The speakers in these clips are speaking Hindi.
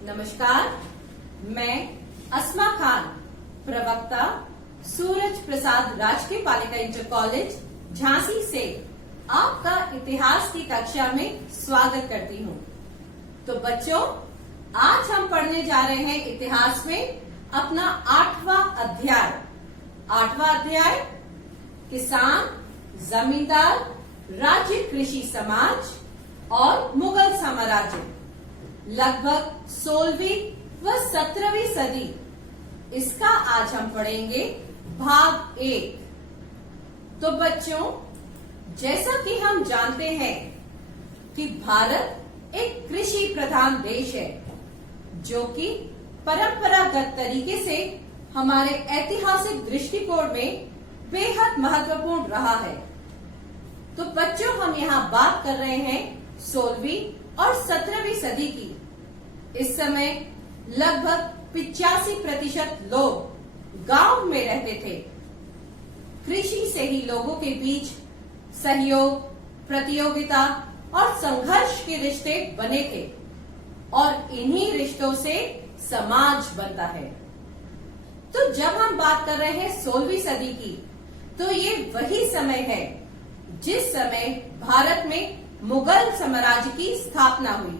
नमस्कार, मैं अस्मा खान, प्रवक्ता सूरज प्रसाद राजकीय बालिका इंटर कॉलेज झांसी से आपका इतिहास की कक्षा में स्वागत करती हूँ। तो बच्चों, आज हम पढ़ने जा रहे हैं इतिहास में अपना 8वां अध्याय। 8वां अध्याय किसान, जमींदार, राज्य कृषि समाज और मुगल साम्राज्य। लगभग 16वीं व 17वीं सदी, इसका आज हम पढ़ेंगे भाग 1। तो बच्चों, जैसा कि हम जानते हैं कि भारत एक कृषि प्रधान देश है, जो कि परंपरागत तरीके से हमारे ऐतिहासिक दृष्टिकोण में बेहद महत्वपूर्ण रहा है। तो बच्चों, हम यहाँ बात कर रहे हैं 16वीं और 17वीं सदी की। इस समय लगभग 85% लोग गांव में रहते थे। कृषि से ही लोगों के बीच सहयोग, प्रतियोगिता और संघर्ष के रिश्ते बने थे और इन्हीं रिश्तों से समाज बनता है। तो जब हम बात कर रहे हैं 16वीं सदी की, तो ये वही समय है जिस समय भारत में मुगल साम्राज्य की स्थापना हुई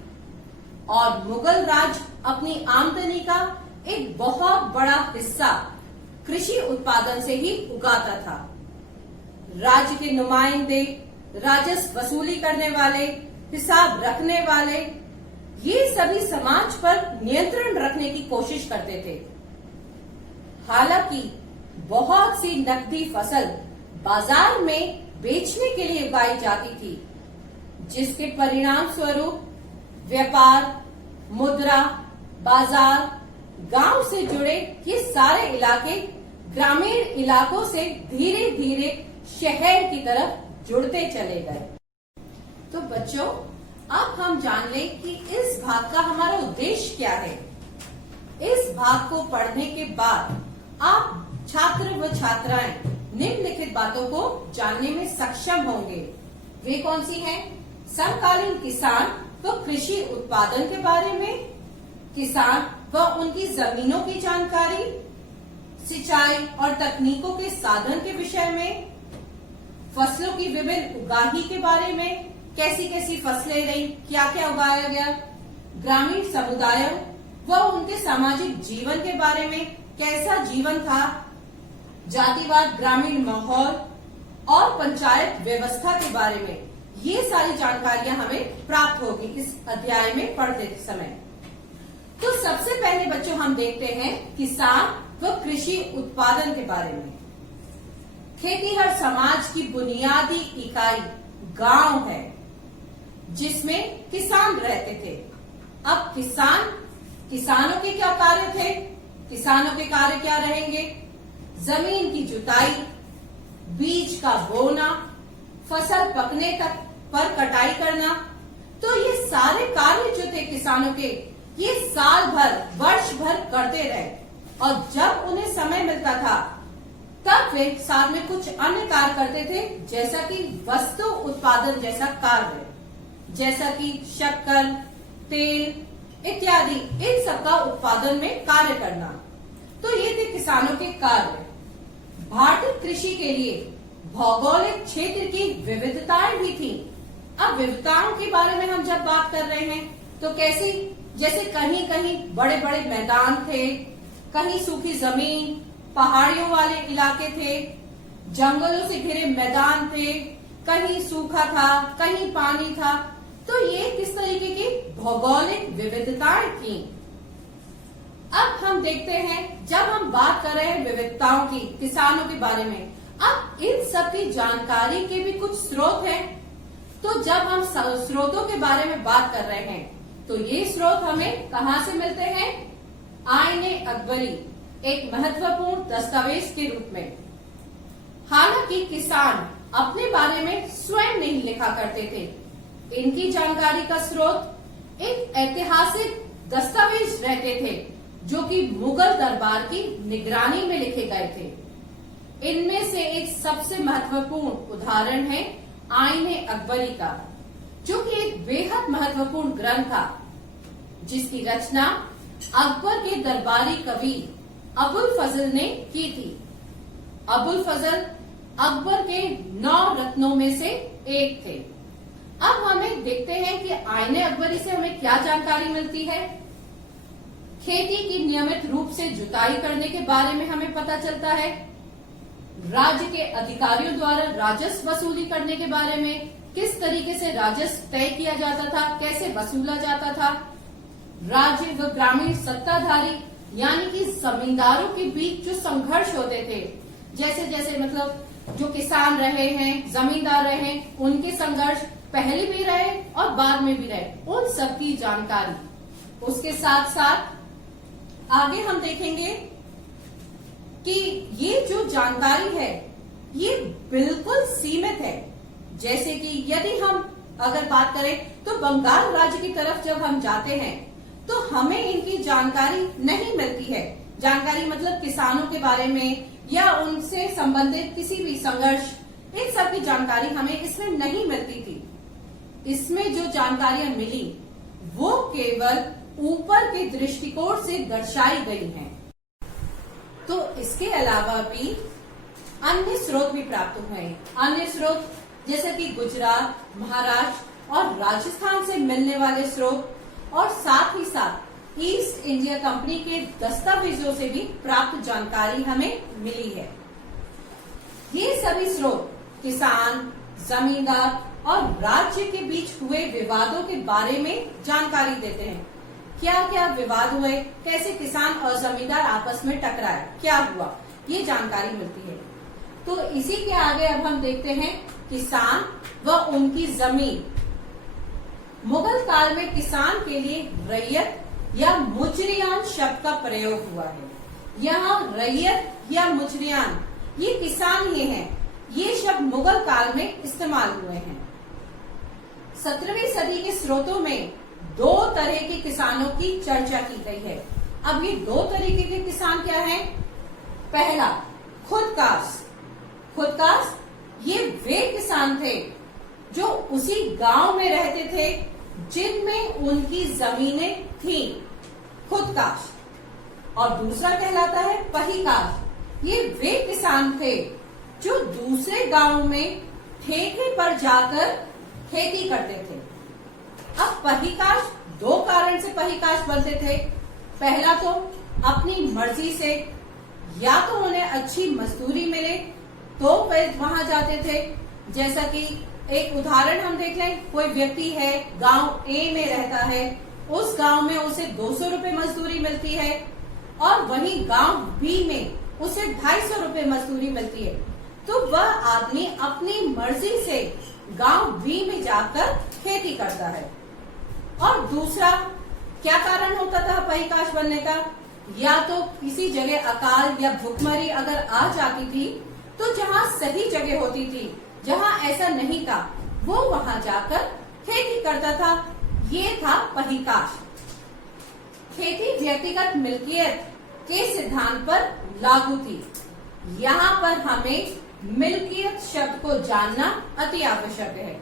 और मुगल राज अपनी आमदनी का एक बहुत बड़ा हिस्सा कृषि उत्पादन से ही उगाता था। राज्य के नुमाइंदे, राजस्व वसूली करने वाले, हिसाब रखने वाले, ये सभी समाज पर नियंत्रण रखने की कोशिश करते थे। हालांकि बहुत सी नकदी फसल बाजार में बेचने के लिए उगाई जाती थी, जिसके परिणाम स्वरूप व्यापार, मुद्रा, बाजार, गांव से जुड़े ये सारे इलाके ग्रामीण इलाकों से धीरे धीरे शहर की तरफ जुड़ते चले गए। तो बच्चों, अब हम जान लें कि इस भाग का हमारा उद्देश्य क्या है। इस भाग को पढ़ने के बाद आप छात्र व छात्राएं निम्नलिखित बातों को जानने में सक्षम होंगे। वे कौन सी हैं? समकालीन किसान व कृषि उत्पादन के बारे में, किसान व उनकी जमीनों की जानकारी, सिंचाई और तकनीकों के साधन के विषय में, फसलों की विभिन्न उगाही के बारे में, कैसी कैसी फसलें रही, क्या क्या उगाया गया, ग्रामीण समुदायों व उनके सामाजिक जीवन के बारे में, कैसा जीवन था, जातिवाद, ग्रामीण माहौल और पंचायत व्यवस्था के बारे में, ये सारी जानकारियां हमें प्राप्त होगी इस अध्याय में पढ़ते समय। तो सबसे पहले बच्चों हम देखते हैं किसान व कृषि उत्पादन के बारे में। खेतीहर समाज की बुनियादी इकाई गांव है, जिसमें किसान रहते थे। अब किसानों के क्या कार्य थे? किसानों के कार्य क्या रहेंगे? जमीन की जुताई, बीज का बोना, फसल पकने तक पर कटाई करना। तो ये सारे कार्य जो थे किसानों के, ये साल भर, वर्ष भर करते रहे और जब उन्हें समय मिलता था तब वे साथ में कुछ अन्य कार्य करते थे, जैसा कि वस्तु उत्पादन जैसा कार्य, जैसा कि शक्कर, तेल इत्यादि, इन सब का उत्पादन में कार्य करना। तो ये थे किसानों के कार्य। भारतीय कृषि के लिए भौगोलिक क्षेत्र की विविधताएं भी थी। अब विविधताओं के बारे में हम जब बात कर रहे हैं तो कैसी? जैसे कहीं कहीं बड़े बड़े मैदान थे, कहीं सूखी जमीन, पहाड़ियों वाले इलाके थे, जंगलों से घिरे मैदान थे, कहीं सूखा था, कहीं पानी था। तो ये किस तरीके की भौगोलिक विविधताएं थी। अब हम देखते हैं, जब हम बात कर रहे हैं विविधताओं की, किसानों के बारे में, अब इन सब की जानकारी के भी कुछ स्रोत हैं। तो जब हम स्रोतों के बारे में बात कर रहे हैं, तो ये स्रोत हमें कहाँ से मिलते हैं? आईने अकबरी एक महत्वपूर्ण दस्तावेज के रूप में। हालांकि किसान अपने बारे में स्वयं नहीं लिखा करते थे। इनकी जानकारी का स्रोत एक ऐतिहासिक दस्तावेज रहते थे, जो कि मुगल दरबार की निगरानी में लिखे गए थे। इनमें से एक सबसे महत्वपूर्ण उदाहरण है आईने अकबरी का, जो कि एक बेहद महत्वपूर्ण ग्रंथ था। जिसकी रचना अकबर के दरबारी कवि अबुल फजल ने की थी। अबुल फजल अकबर के 9 रत्नों में से एक थे। अब हमें देखते हैं कि आईने अकबरी से हमें क्या जानकारी मिलती है। खेती की नियमित रूप से जुताई करने के बारे में हमें पता चलता है। राज्य के अधिकारियों द्वारा राजस्व वसूली करने के बारे में, किस तरीके से राजस्व तय किया जाता था, कैसे वसूला जाता था। राज्य व ग्रामीण सत्ताधारी यानी कि जमींदारों के बीच जो संघर्ष होते थे, जैसे जैसे मतलब जो किसान रहे हैं, जमींदार रहे हैं, उनके संघर्ष पहले भी रहे और बाद में भी रहे, उन सब की जानकारी। उसके साथ साथ आगे हम देखेंगे कि ये जो जानकारी है ये बिल्कुल सीमित है। जैसे कि यदि हम अगर बात करें तो बंगाल राज्य की तरफ जब हम जाते हैं तो हमें इनकी जानकारी नहीं मिलती है। जानकारी मतलब किसानों के बारे में या उनसे संबंधित किसी भी संघर्ष, इन सब की जानकारी हमें इसमें नहीं मिलती थी। इसमें जो जानकारियां मिली वो केवल ऊपर के दृष्टिकोण से दर्शाई गई हैं। तो इसके अलावा भी अन्य स्रोत भी प्राप्त हुए हैं। अन्य स्रोत जैसे कि गुजरात, महाराष्ट्र और राजस्थान से मिलने वाले स्रोत और साथ ही साथ ईस्ट इंडिया कंपनी के दस्तावेजों से भी प्राप्त जानकारी हमें मिली है। ये सभी स्रोत किसान, जमींदार और राज्य के बीच हुए विवादों के बारे में जानकारी देते हैं। क्या क्या विवाद हुए, कैसे किसान और जमींदार आपस में टकराए, क्या हुआ, ये जानकारी मिलती है। तो इसी के आगे अब हम देखते हैं किसान व उनकी जमीन। मुगल काल में किसान के लिए रैयत या मुजरियान शब्द का प्रयोग हुआ है। यहाँ रैयत या मुजरियान ये किसान ही हैं। ये शब्द मुगल काल में इस्तेमाल हुए हैं। 17वीं सदी के स्रोतों में 2 तरह के किसानों की चर्चा की गई है। अब ये 2 तरीके के किसान क्या हैं? पहला, खुदकाश। खुदकाश ये वे किसान थे जो उसी गांव में रहते थे जिनमें उनकी जमीनें थीं। खुदकाश। और दूसरा कहलाता है पहिकाश। ये वे किसान थे जो दूसरे गांव में ठेके पर जाकर खेती करते थे। अब पहिकाश 2 कारण से पहिकाश बनते थे। पहला तो अपनी मर्जी से, या तो उन्हें अच्छी मजदूरी मिले तो वे वहां जाते थे। जैसा कि एक उदाहरण हम देख लें, कोई व्यक्ति है गांव ए में रहता है, उस गांव में उसे 200 रुपए मजदूरी मिलती है और वहीं गांव बी में उसे 250 रुपए मजदूरी मिलती है, तो वह आदमी अपनी मर्जी से गांव बी में जाकर खेती करता है। और दूसरा क्या कारण होता था पहिकाश बनने का? या तो किसी जगह अकाल या भुखमरी अगर आ जाती थी तो जहाँ सही जगह होती थी, जहाँ ऐसा नहीं था, वो वहां जाकर खेती करता था। ये था पहिकाश। खेती व्यक्तिगत मिल्कियत के सिद्धांत पर लागू थी। यहाँ पर हमें मिल्कियत शब्द को जानना अति आवश्यक है।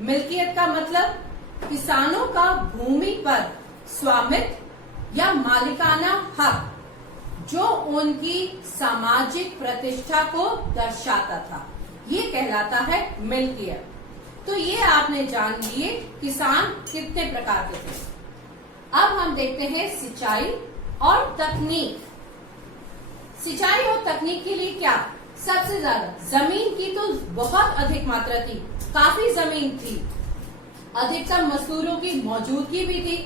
मिल्कियत का मतलब किसानों का भूमि पर स्वामित्व या मालिकाना हक, जो उनकी सामाजिक प्रतिष्ठा को दर्शाता था, ये कहलाता है मिल्कियत। तो ये आपने जान लिए किसान कितने प्रकार के थे। अब हम देखते हैं सिंचाई और तकनीक। सिंचाई और तकनीक के लिए क्या सबसे ज्यादा जमीन की तो बहुत अधिक मात्रा थी, काफी जमीन थी, अधिकतम मजदूरों की मौजूदगी भी थी,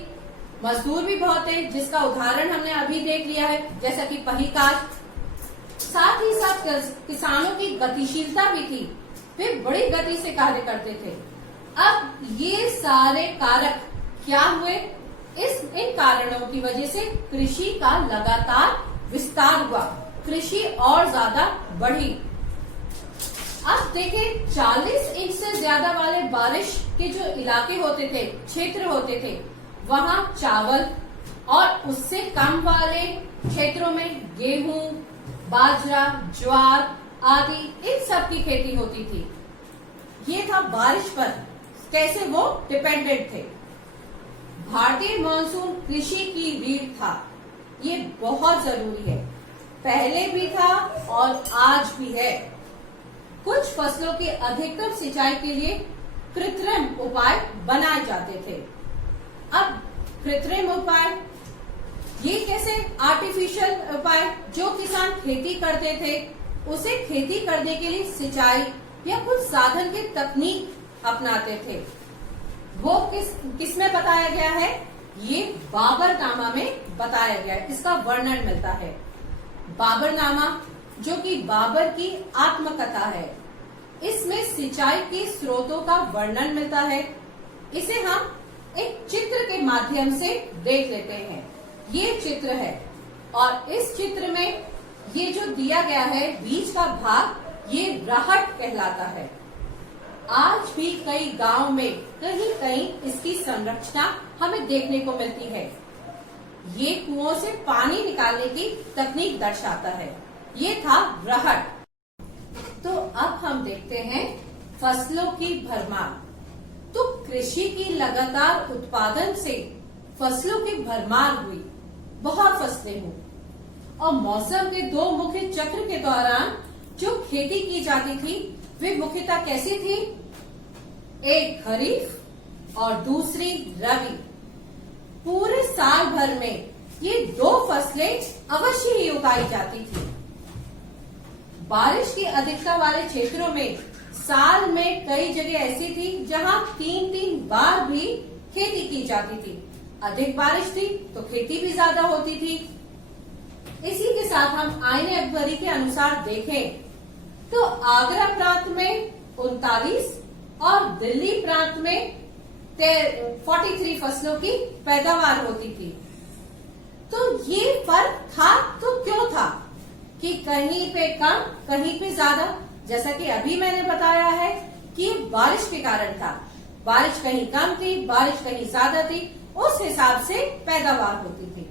मजदूर भी बहुत थे, जिसका उदाहरण हमने अभी देख लिया है, जैसा कि पहिकाश। साथ ही साथ किसानों की गतिशीलता भी थी, वे बड़ी गति से कार्य करते थे। अब ये सारे कारक क्या हुए? इन कारणों की वजह से कृषि का लगातार विस्तार हुआ, कृषि और ज्यादा बढ़ी। अब देखिए 40 इंच से ज्यादा वाले बारिश के जो इलाके होते थे, क्षेत्र होते थे, वहां चावल, और उससे कम वाले क्षेत्रों में गेहूं, बाजरा, ज्वार आदि इन सब की खेती होती थी। ये था बारिश पर कैसे वो डिपेंडेंट थे। भारतीय मानसून कृषि की रीढ़ था। ये बहुत जरूरी है, पहले भी था और आज भी है। कुछ फसलों की अधिकतम सिंचाई के लिए कृत्रिम उपाय बनाए जाते थे। अब कृत्रिम उपाय ये कैसे? आर्टिफिशियल उपाय, जो किसान खेती करते थे उसे खेती करने के लिए सिंचाई या कुछ साधन की तकनीक अपनाते थे। वो किस में बताया गया है? ये बाबरनामा में बताया गया है। इसका वर्णन मिलता है। बाबरनामा जो कि बाबर की आत्मकथा है, इसमें सिंचाई के स्रोतों का वर्णन मिलता है। इसे हम एक चित्र के माध्यम से देख लेते हैं। ये चित्र है और इस चित्र में ये जो दिया गया है बीच का भाग, ये रहट कहलाता है। आज भी कई गांव में कहीं कहीं इसकी संरचना हमें देखने को मिलती है। ये कुओं से पानी निकालने की तकनीक दर्शाता है। ये था रहट। तो अब हम देखते हैं फसलों की भरमार। तो कृषि की लगातार उत्पादन से फसलों की भरमार हुई, बहुत फसलें हुई और मौसम के दो मुख्य चक्र के दौरान जो खेती की जाती थी वे मुख्यतः कैसी थी? एक खरीफ और दूसरी रबी। पूरे साल भर में ये दो फसलें अवश्य ही उगाई जाती थी। बारिश की अधिकता वाले क्षेत्रों में साल में कई जगह ऐसी थी जहां 3-3 बार भी खेती की जाती थी। अधिक बारिश थी तो खेती भी ज्यादा होती थी। इसी के साथ हम आईने अकबरी के अनुसार देखें तो आगरा प्रांत में 39 और दिल्ली प्रांत में 43 फसलों की पैदावार होती थी। तो ये फर्क था तो क्यों था कि कहीं पे कम कहीं पे ज्यादा? जैसा कि अभी मैंने बताया है कि बारिश के कारण था। बारिश कहीं कम थी, बारिश कहीं ज्यादा थी, उस हिसाब से पैदावार होती थी।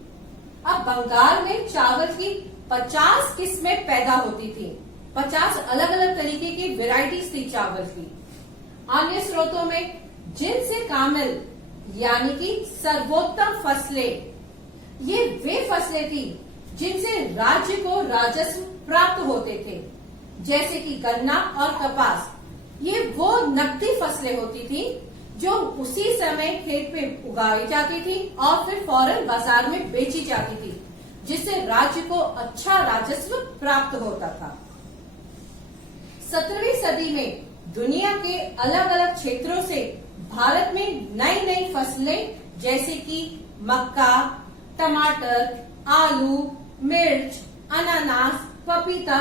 अब बंगाल में चावल की 50 किस्में पैदा होती थी। 50 अलग अलग तरीके की वेराइटीज थी चावल की। अन्य स्रोतों में जिनसे कामिल यानी कि सर्वोत्तम फसलें, ये वे फसलें थी जिनसे राज्य को राजस्व प्राप्त होते थे, जैसे कि गन्ना और कपास। ये वो नकदी फसलें होती थी जो उसी समय खेत पे उगाई जाती थी और फिर फौरन बाजार में बेची जाती थी, जिससे राज्य को अच्छा राजस्व प्राप्त होता था। 17वीं सदी में दुनिया के अलग अलग क्षेत्रों से भारत में नई नई फसलें जैसे कि मक्का, टमाटर, आलू, मिर्च, अनानास, पपीता,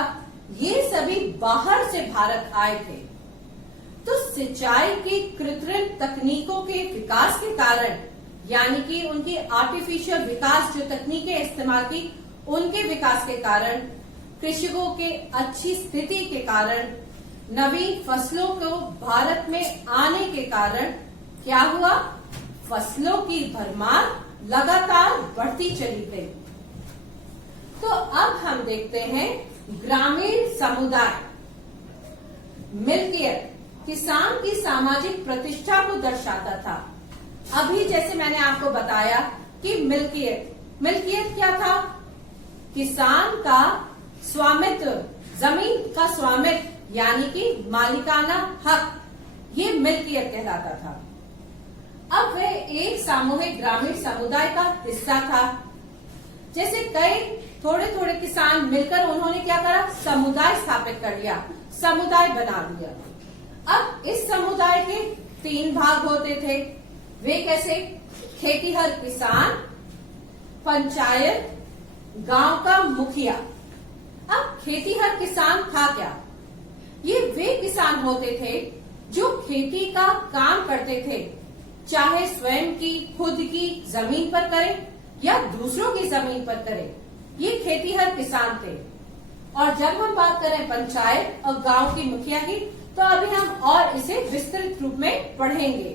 ये सभी बाहर से भारत आए थे। तो सिंचाई की कृत्रिम तकनीकों के विकास के कारण, यानी कि उनकी आर्टिफिशियल विकास, जो तकनीकें इस्तेमाल की, उनके विकास के कारण, कृषकों के अच्छी स्थिति के कारण, नवीन फसलों को भारत में आने के कारण क्या हुआ? फसलों की भरमार लगातार बढ़ती चली गई। तो अब हम देखते हैं ग्रामीण समुदाय। मिल्कियत किसान की सामाजिक प्रतिष्ठा को दर्शाता था। अभी जैसे मैंने आपको बताया कि मिल्कियत क्या था? किसान का स्वामित्व, जमीन का स्वामित्व यानी कि मालिकाना हक, ये मिल्कियत कहलाता था। अब वह एक सामूहिक ग्रामीण समुदाय का हिस्सा था। जैसे कई थोड़े थोड़े किसान मिलकर उन्होंने क्या करा? समुदाय स्थापित कर लिया, समुदाय बना लिया। अब इस समुदाय के 3 भाग होते थे। वे कैसे? खेतीहर किसान, पंचायत, गांव का मुखिया। अब खेतीहर किसान था क्या? ये वे किसान होते थे जो खेती का काम करते थे, चाहे स्वयं की खुद की जमीन पर करें या दूसरों की जमीन पर करें। ये खेतीहर किसान थे। और जब हम बात करें पंचायत और गांव की मुखिया की, तो अभी हम और इसे विस्तृत रूप में पढ़ेंगे।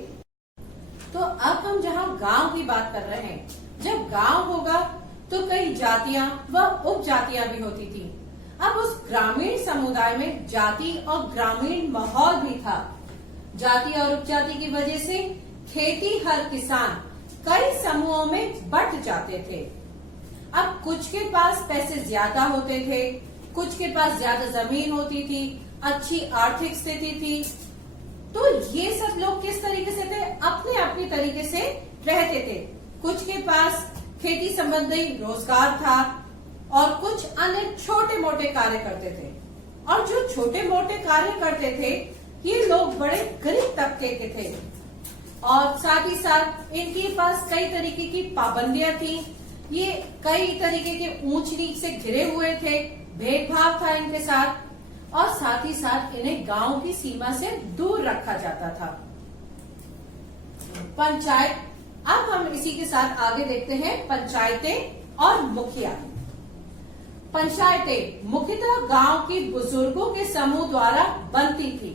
तो अब हम जहाँ गांव की बात कर रहे हैं, जब गांव होगा तो कई जातियां व उपजातियां भी होती थी। अब उस ग्रामीण समुदाय में जाति और ग्रामीण माहौल भी था। जाति और उपजाति की वजह से खेती हर किसान कई समूहों में बंट जाते थे। अब कुछ के पास पैसे ज्यादा होते थे, कुछ के पास ज्यादा जमीन होती थी, अच्छी आर्थिक स्थिति थी। तो ये सब लोग किस तरीके से थे? अपने अपने तरीके से रहते थे। कुछ के पास खेती संबंधी रोजगार था और कुछ अन्य छोटे मोटे कार्य करते थे। और जो छोटे मोटे कार्य करते थे ये लोग बड़े गरीब तबके के थे और साथ ही साथ इनके पास कई तरीके की पाबंदियां थी। ये कई तरीके के ऊंच नीच से घिरे हुए थे, भेदभाव था इनके साथ और साथ ही साथ इन्हें गांव की सीमा से दूर रखा जाता था। पंचायत, अब हम इसी के साथ आगे देखते हैं पंचायतें और मुखिया। पंचायतें मुख्यतः गांव के बुजुर्गों के समूह द्वारा बनती थी।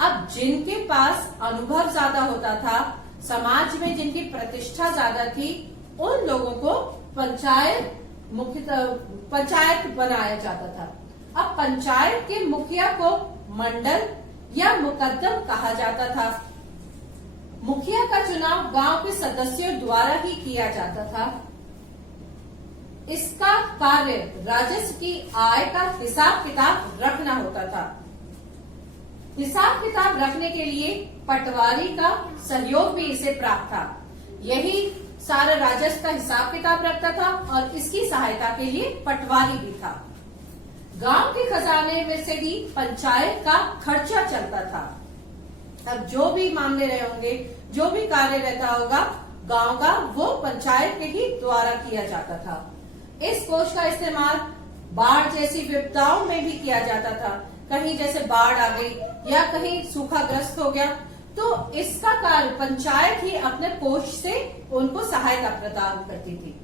अब जिनके पास अनुभव ज्यादा होता था, समाज में जिनकी प्रतिष्ठा ज्यादा थी, उन लोगों को पंचायत बनाया जाता था। अब पंचायत के मुखिया को मंडल या मुकद्दम कहा जाता था। मुखिया का चुनाव गांव के सदस्यों द्वारा ही किया जाता था। इसका कार्य राजस्व की आय का हिसाब किताब रखना होता था। हिसाब किताब रखने के लिए पटवारी का सहयोग भी इसे प्राप्त था। यही सारा राजस्व का हिसाब किताब रखता था और इसकी सहायता के लिए पटवारी भी था। गांव के खजाने में से भी पंचायत का खर्चा चलता था। अब जो भी मामले रहे होंगे, जो भी कार्य रहता होगा गांव का, वो पंचायत के ही द्वारा किया जाता था। इस कोष का इस्तेमाल बाढ़ जैसी विपदाओं में भी किया जाता था। कहीं जैसे बाढ़ आ गई या कहीं सूखाग्रस्त हो गया तो इसका कार्य पंचायत ही अपने कोष से उनको सहायता प्रदान करती थी।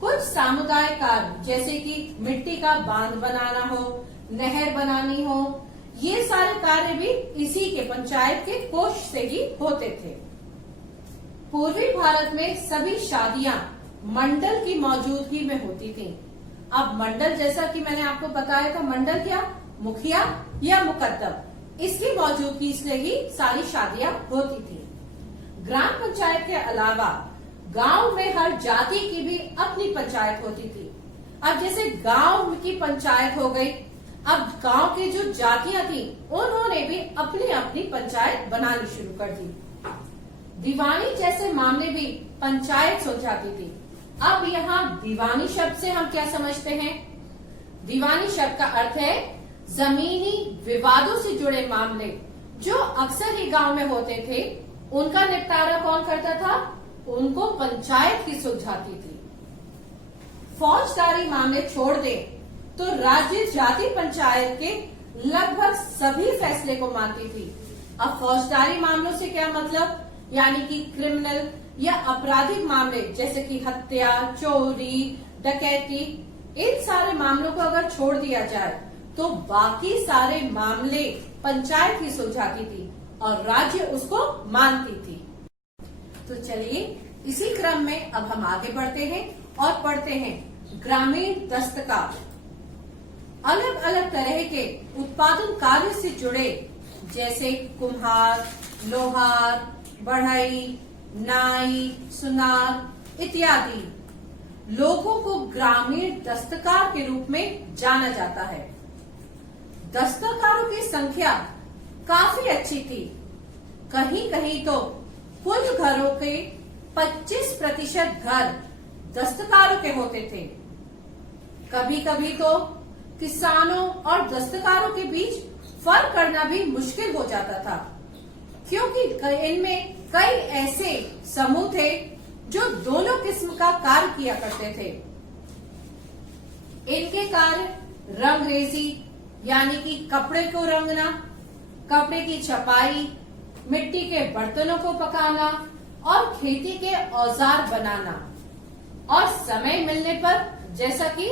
कुछ सामुदायिक कार्य जैसे कि मिट्टी का बांध बनाना हो, नहर बनानी हो, ये सारे कार्य भी इसी के पंचायत के कोष से ही होते थे। पूर्वी भारत में सभी शादियां मंडल की मौजूदगी में होती थी। अब मंडल, जैसा कि मैंने आपको बताया था, मंडल क्या, मुखिया या मुकद्दम, इसकी मौजूदगी से ही सारी शादियां होती थी। ग्राम पंचायत के अलावा गांव में हर जाति की भी अपनी पंचायत होती थी। अब जैसे गांव की पंचायत हो गई, अब गांव की जो जातियां थी उन्होंने भी अपनी अपनी पंचायत बनानी शुरू कर दी। दीवानी जैसे मामले भी पंचायत सुलझाती थी। अब यहाँ दीवानी शब्द से हम क्या समझते हैं? दीवानी शब्द का अर्थ है जमीनी विवादों से जुड़े मामले जो अक्सर ही गांव में होते थे, उनका निपटारा कौन करता था? उनको पंचायत ही सुलझाती थी। फौजदारी मामले छोड़ दे तो राज्य जाति पंचायत के लगभग सभी फैसले को मानती थी। अब फौजदारी मामलों से क्या मतलब? यानी कि क्रिमिनल या आपराधिक मामले जैसे कि हत्या, चोरी, डकैती, इन सारे मामलों को अगर छोड़ दिया जाए तो बाकी सारे मामले पंचायत ही सुलझाती थी और राज्य उसको मानती थी। तो चलिए इसी क्रम में अब हम आगे बढ़ते हैं और पढ़ते हैं ग्रामीण दस्तकार। अलग अलग तरह के उत्पादन कार्य से जुड़े जैसे कुम्हार, लोहार, बढ़ई, नाई, सुनार इत्यादि लोगों को ग्रामीण दस्तकार के रूप में जाना जाता है। दस्तकारों की संख्या काफी अच्छी थी। कहीं कहीं तो कुल घरों के 25% घर दस्तकारों के होते थे। कभी कभी तो किसानों और दस्तकारों के बीच फर्क करना भी मुश्किल हो जाता था, क्योंकि इनमें कई ऐसे समूह थे जो दोनों किस्म का कार्य किया करते थे। इनके कार्य रंगरेजी यानी कि कपड़े को रंगना, कपड़े की छपाई, मिट्टी के बर्तनों को पकाना और खेती के औजार बनाना, और समय मिलने पर जैसा कि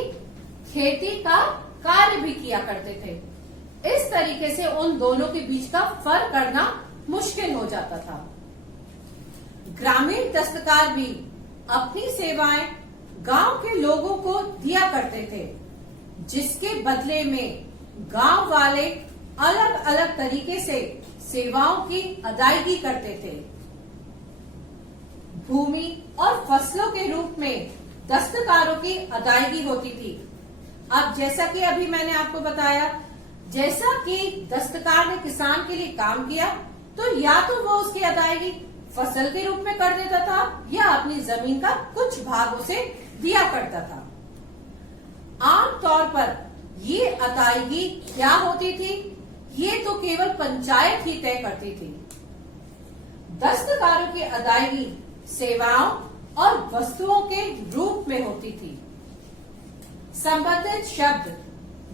खेती का कार्य भी किया करते थे। इस तरीके से उन दोनों के बीच का फर्क करना मुश्किल हो जाता था। ग्रामीण दस्तकार भी अपनी सेवाएं गांव के लोगों को दिया करते थे, जिसके बदले में गांव वाले अलग अलग तरीके से सेवाओं की अदायगी करते थे। भूमि और फसलों के रूप में दस्तकारों की अदायगी होती थी। अब जैसा कि अभी मैंने आपको बताया, जैसा कि दस्तकार ने किसान के लिए काम किया तो या तो वो उसकी अदायगी फसल के रूप में कर देता था या अपनी जमीन का कुछ भाग उसे दिया करता था। आमतौर पर ये अदायगी क्या होती थी, ये तो केवल पंचायत ही तय करती थी। दस्तकारों की अदायगी सेवाओं और वस्तुओं के रूप में होती थी। संबंधित शब्द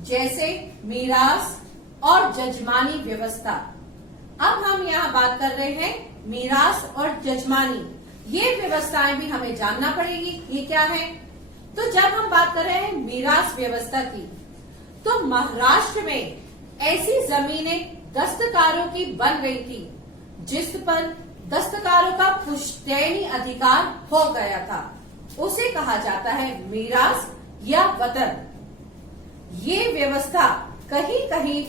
जैसे मीरास और जजमानी व्यवस्था। अब हम यहाँ बात कर रहे हैं मीरास और जजमानी, ये व्यवस्थाएं भी हमें जानना पड़ेगी, ये क्या है। तो जब हम बात कर रहे हैं मीरास व्यवस्था की, तो महाराष्ट्र में ऐसी जमीनें दस्तकारों की बन रही थी जिस पर दस्तकारों का पुश्तैनी अधिकार हो गया था। उसे कहा जाता है मीरास या वतन। ये व्यवस्था कहीं कहीं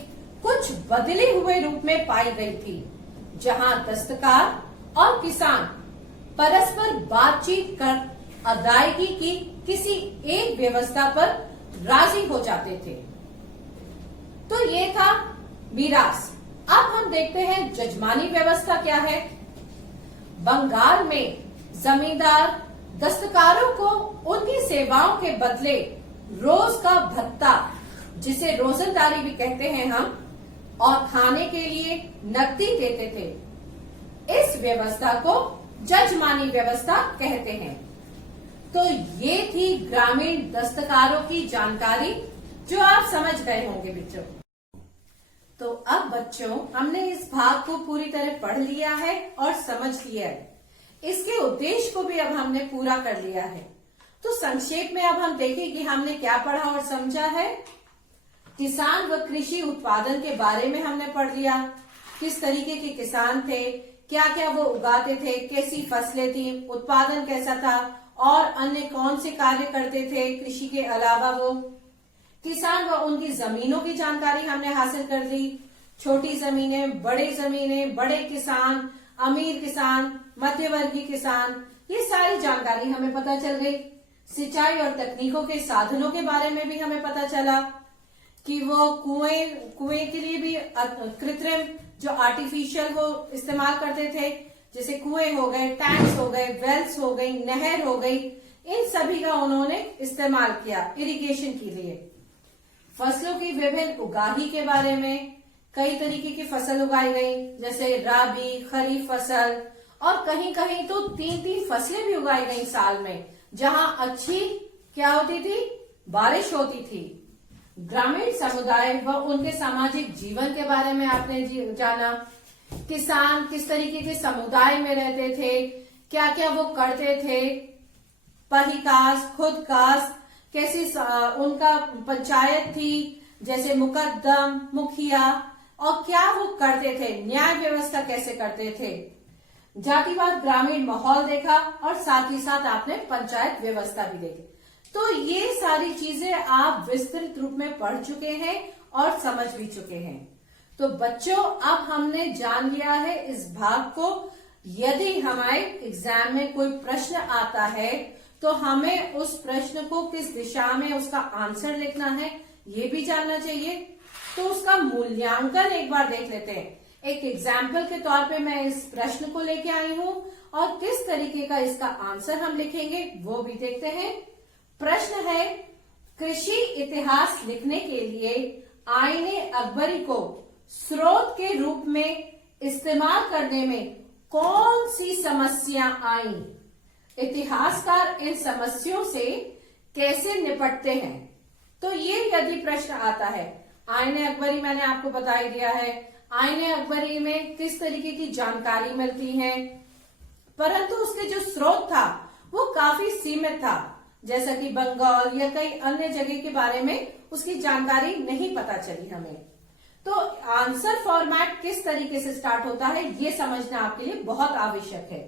कुछ बदले हुए रूप में पाई गई थी, जहां दस्तकार और किसान परस्पर बातचीत कर अदायगी की किसी एक व्यवस्था पर राजी हो जाते थे। तो ये था मीरास। अब हम देखते हैं जजमानी व्यवस्था क्या है। बंगाल में जमींदार दस्तकारों को उनकी सेवाओं के बदले रोज का भत्ता, जिसे रोजंदारी भी कहते हैं हम, और खाने के लिए नकदी देते थे। इस व्यवस्था को जजमानी व्यवस्था कहते हैं। तो ये थी ग्रामीण दस्तकारों की जानकारी, जो आप समझ गए होंगे बच्चों। तो अब बच्चों, हमने इस भाग को पूरी तरह पढ़ लिया है और समझ लिया है। इसके उद्देश्य को भी अब हमने पूरा कर लिया है। तो संक्षेप में अब हम देखें कि हमने क्या पढ़ा और समझा है। किसान व कृषि उत्पादन के बारे में हमने पढ़ लिया। किस तरीके के किसान थे, क्या क्या वो उगाते थे, कैसी फसलें थी, उत्पादन कैसा था और अन्य कौन से कार्य करते थे कृषि के अलावा। वो किसान व उनकी जमीनों की जानकारी हमने हासिल कर ली। छोटी जमीनें, बड़े जमीनें, बड़े किसान, अमीर किसान, मध्यवर्गीय किसान, ये सारी जानकारी हमें पता चल गई। सिंचाई और तकनीकों के साधनों के बारे में भी हमें पता चला कि वो कुएं के लिए भी कृत्रिम जो आर्टिफिशियल वो इस्तेमाल करते थे, जैसे कुएं हो गए, टैंक्स हो गए, वेल्स हो गई, नहर हो गई, इन सभी का उन्होंने इस्तेमाल किया इरिगेशन के लिए। फसलों की विभिन्न उगाही के बारे में, कई तरीके की फसल उगाई गई, जैसे राबी, खरीफ फसल, और कहीं कहीं तो 3-3 फसलें भी उगाई गई साल में, जहां अच्छी क्या होती थी, बारिश होती थी। ग्रामीण समुदाय व उनके सामाजिक जीवन के बारे में आपने जाना। किसान किस तरीके के समुदाय में रहते थे, क्या क्या वो करते थे, पहिकास, खुदकास, कैसी उनका पंचायत थी, जैसे मुकद्दम, मुखिया, और क्या वो करते थे, न्याय व्यवस्था कैसे करते थे। जातिवाद ग्रामीण माहौल देखा और साथ ही साथ आपने पंचायत व्यवस्था भी देखी। तो ये सारी चीजें आप विस्तृत रूप में पढ़ चुके हैं और समझ भी चुके हैं। तो बच्चों, अब हमने जान लिया है इस भाग को। यदि हमारे एग्जाम में कोई प्रश्न आता है तो हमें उस प्रश्न को किस दिशा में उसका आंसर लिखना है, ये भी जानना चाहिए। तो उसका मूल्यांकन एक बार देख लेते हैं। एक एग्जाम्पल के तौर पे मैं इस प्रश्न को लेके आई हूं और किस तरीके का इसका आंसर हम लिखेंगे वो भी देखते हैं। प्रश्न है, कृषि इतिहास लिखने के लिए आईने अकबरी को स्रोत के रूप में इस्तेमाल करने में कौन सी समस्या आई? इतिहासकार इन समस्याओं से कैसे निपटते हैं? तो ये यदि प्रश्न आता है, आईने अकबरी मैंने आपको बता ही दिया है, आईने अकबरी में किस तरीके की जानकारी मिलती है, परंतु उसके जो स्रोत था वो काफी सीमित था, जैसा कि बंगाल या कई अन्य जगह के बारे में उसकी जानकारी नहीं पता चली हमें। तो आंसर फॉर्मेट किस तरीके से स्टार्ट होता है ये समझना आपके लिए बहुत आवश्यक है।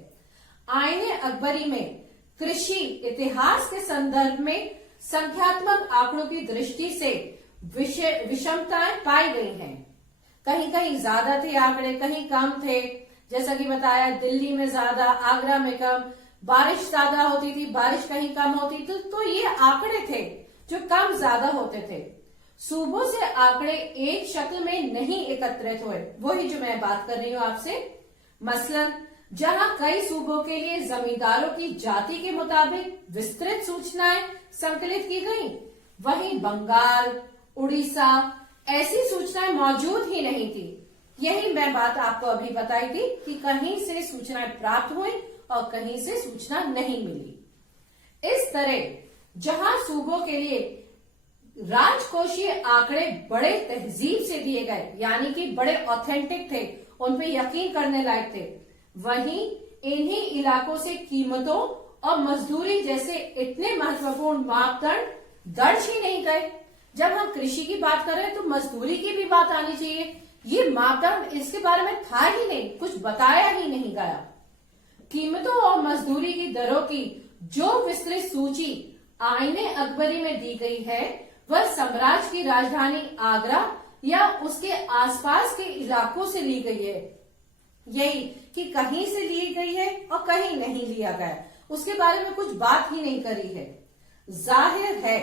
आईने अकबरी में कृषि इतिहास के संदर्भ में संख्यात्मक आंकड़ों की दृष्टि से विषमताएं पाई गई हैं। कहीं कहीं ज्यादा थे आंकड़े, कहीं कम थे, जैसा कि बताया दिल्ली में ज्यादा, आगरा में कम, बारिश ज्यादा होती थी, बारिश कहीं कम होती थी, तो ये आंकड़े थे जो कम ज्यादा होते थे। सूबों से आंकड़े एक शक्ल में नहीं एकत्रित हुए, वही जो मैं बात कर रही हूं आपसे। मसलन जहां कई सूबों के लिए जमींदारों की जाति के मुताबिक विस्तृत सूचनाएं संकलित की गई, वहीं बंगाल, उड़ीसा ऐसी सूचनाएं मौजूद ही नहीं थी। यही मैं बात आपको अभी बताई थी कि कहीं से सूचनाएं प्राप्त हुई और कहीं से सूचना नहीं मिली। इस तरह जहां सूबों के लिए राजकोषीय आंकड़े बड़े तहजीब से दिए गए, यानी कि बड़े ऑथेंटिक थे, उन पे यकीन करने लायक थे, वहीं इन्हीं इलाकों से कीमतों और मजदूरी जैसे इतने महत्वपूर्ण मापदंड दर्ज ही नहीं गए। जब हम कृषि की बात कर रहे हैं तो मजदूरी की भी बात आनी चाहिए। ये मापदंड इसके बारे में था ही नहीं, कुछ बताया ही नहीं गया। कीमतों और मजदूरी की दरों की जो विस्तृत सूची आईने अकबरी में दी गई है, वह साम्राज्य की राजधानी आगरा या उसके आसपास के इलाकों से ली गई है। यही कि कहीं से ली गई है और कहीं नहीं लिया गया, उसके बारे में कुछ बात ही नहीं करी है। जाहिर है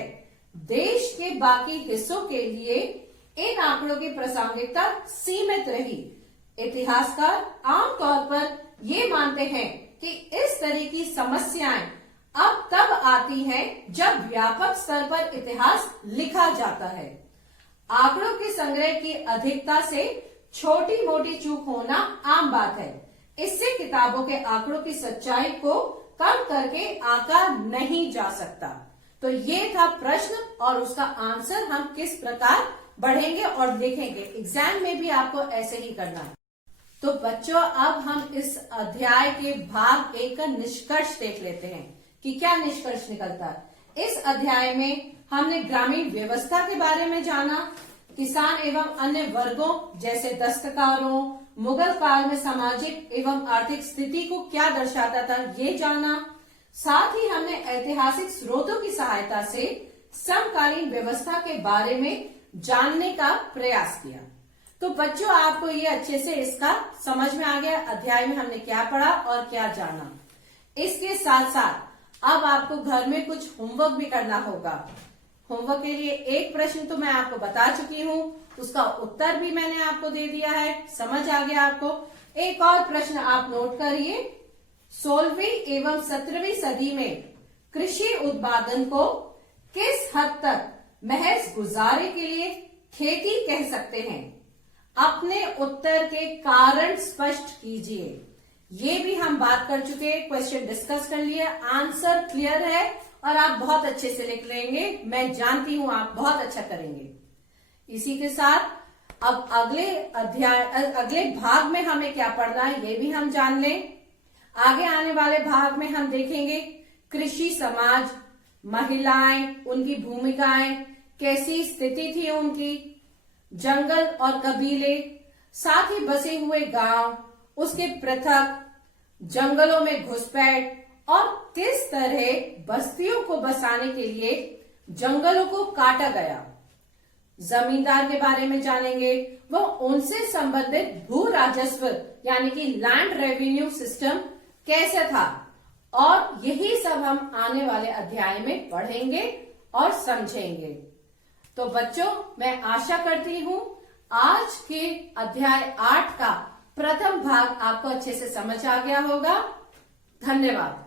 देश के बाकी हिस्सों के लिए इन आंकड़ों की प्रासंगिकता सीमित रही। इतिहासकार आमतौर पर ये मानते हैं कि इस तरह की समस्याएं अब तब आती हैं जब व्यापक स्तर पर इतिहास लिखा जाता है। आंकड़ों के संग्रह की अधिकता से छोटी मोटी चूक होना आम बात है। इससे किताबों के आंकड़ों की सच्चाई को कम करके आंका नहीं जा सकता। तो ये था प्रश्न और उसका आंसर हम किस प्रकार बढ़ेंगे और देखेंगे। एग्जाम में भी आपको ऐसे ही करना है। तो बच्चों, अब हम इस अध्याय के भाग 1 का निष्कर्ष देख लेते हैं कि क्या निष्कर्ष निकलता है। इस अध्याय में हमने ग्रामीण व्यवस्था के बारे में जाना, किसान एवं अन्य वर्गों जैसे दस्तकारों, मुगल काल में सामाजिक एवं आर्थिक स्थिति को क्या दर्शाता था ये जाना। साथ ही हमने ऐतिहासिक स्रोतों की सहायता से समकालीन व्यवस्था के बारे में जानने का प्रयास किया। तो बच्चों, आपको ये अच्छे से इसका समझ में आ गया अध्याय में हमने क्या पढ़ा और क्या जाना। इसके साथ साथ अब आपको घर में कुछ होमवर्क भी करना होगा। होमवर्क के लिए एक प्रश्न तो मैं आपको बता चुकी हूँ, उसका उत्तर भी मैंने आपको दे दिया है, समझ आ गया आपको। एक और प्रश्न आप नोट करिए, 16वीं एवं 17वीं सदी में कृषि उत्पादन को किस हद तक महज गुजारे के लिए खेती कह सकते हैं? अपने उत्तर के कारण स्पष्ट कीजिए। ये भी हम बात कर चुके, क्वेश्चन डिस्कस कर लिए, आंसर क्लियर है और आप बहुत अच्छे से लिख लेंगे। मैं जानती हूं आप बहुत अच्छा करेंगे। इसी के साथ अब अगले भाग में हमें क्या पढ़ना है ये भी हम जान लें। आगे आने वाले भाग में हम देखेंगे कृषि समाज, महिलाएं, उनकी भूमिकाएं, कैसी स्थिति थी उनकी, जंगल और कबीले, साथ ही बसे हुए गांव, उसके पृथक, जंगलों में घुसपैठ और किस तरह बस्तियों को बसाने के लिए जंगलों को काटा गया। जमींदार के बारे में जानेंगे, वो उनसे संबंधित भू राजस्व यानी कि लैंड रेवेन्यू सिस्टम कैसे था, और यही सब हम आने वाले अध्याय में पढ़ेंगे और समझेंगे। तो बच्चों, मैं आशा करती हूं आज के अध्याय 8 का प्रथम भाग आपको अच्छे से समझ आ गया होगा। धन्यवाद।